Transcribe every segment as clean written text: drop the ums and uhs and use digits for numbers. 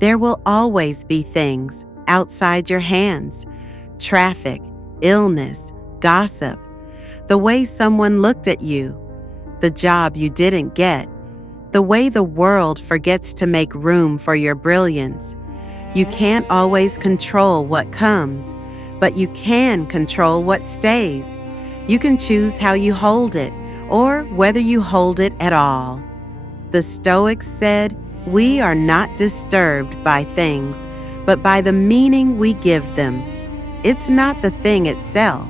There will always be things outside your hands: traffic, illness, gossip, the way someone looked at you, the job you didn't get, the way the world forgets to make room for your brilliance. You can't always control what comes, but you can control what stays. You can choose how you hold it, or whether you hold it at all. The Stoics said, "We are not disturbed by things, but by the meaning we give them." It's not the thing itself,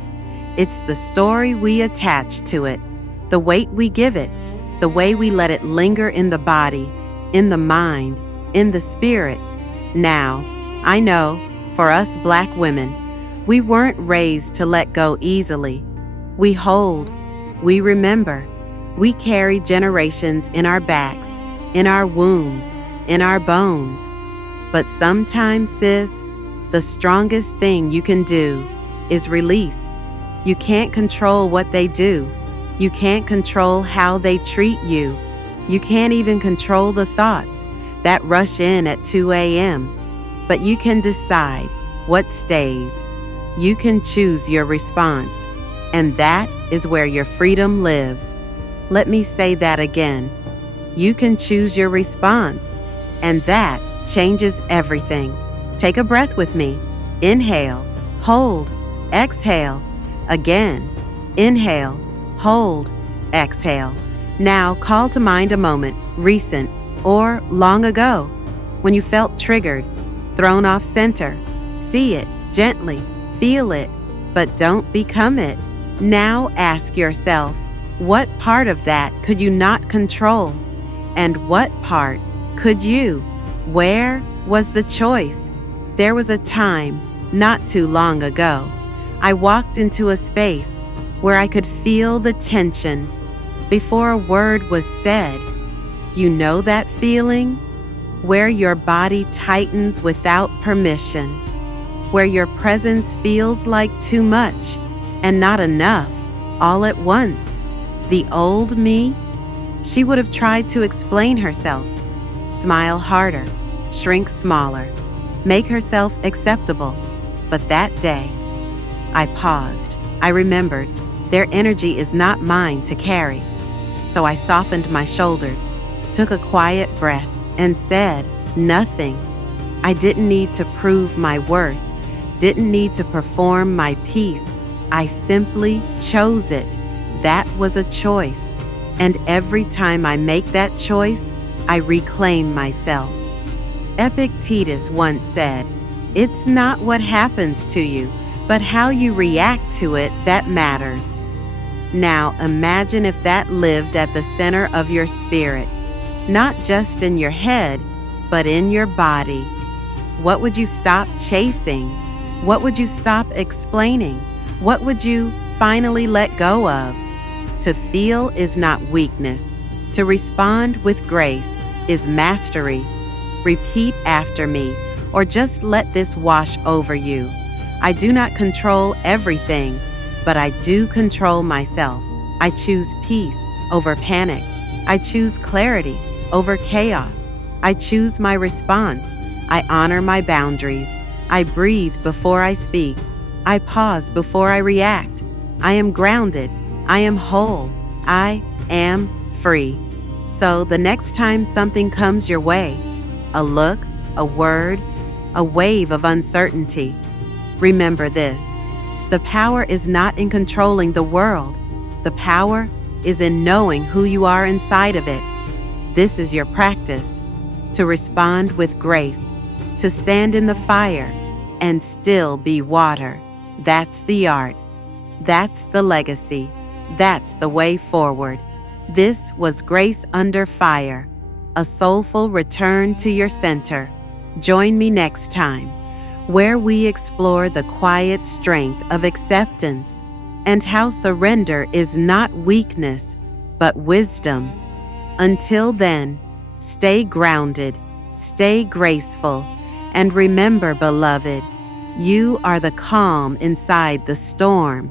it's the story we attach to it, the weight we give it, the way we let it linger in the body, in the mind, in the spirit. Now, I know, for us Black women, we weren't raised to let go easily. We hold, we remember, we carry generations in our backs, in our wombs, in our bones. But sometimes, sis, the strongest thing you can do is release. You can't control what they do. You can't control how they treat you. You can't even control the thoughts that rush in at 2 a.m. But you can decide what stays. You can choose your response. And that is where your freedom lives. Let me say that again. You can choose your response, and that changes everything. Take a breath with me. Inhale, hold, exhale. Again. Inhale, hold, exhale. Now call to mind a moment, recent or long ago, when you felt triggered, thrown off center. See it gently, feel it, but don't become it. Now ask yourself, what part of that could you not control? And what part could you? Where was the choice? There was a time, not too long ago, I walked into a space where I could feel the tension before a word was said. You know that feeling? Where your body tightens without permission, where your presence feels like too much and not enough all at once. The old me, she would have tried to explain herself, smile harder, shrink smaller, make herself acceptable. But that day, I paused. I remembered their energy is not mine to carry. So I softened my shoulders, took a quiet breath, and said, nothing. I didn't need to prove my worth, didn't need to perform my piece. I simply chose it. That was a choice. And every time I make that choice, I reclaim myself. Epictetus once said, "It's not what happens to you, but how you react to it that matters." Now imagine if that lived at the center of your spirit, not just in your head, but in your body. What would you stop chasing? What would you stop explaining? What would you finally let go of? To feel is not weakness. To respond with grace is mastery. Repeat after me, or just let this wash over you. I do not control everything, but I do control myself. I choose peace over panic. I choose clarity over chaos. I choose my response. I honor my boundaries. I breathe before I speak. I pause before I react. I am grounded. I am whole. I am free. So the next time something comes your way, a look, a word, a wave of uncertainty, remember this: the power is not in controlling the world. The power is in knowing who you are inside of it. This is your practice, to respond with grace, to stand in the fire and still be water. That's the art. That's the legacy. That's the way forward. This was Grace Under Fire, a soulful return to your center. Join me next time, where we explore the quiet strength of acceptance and how surrender is not weakness, but wisdom. Until then, stay grounded, stay graceful, and remember, beloved, you are the calm inside the storm.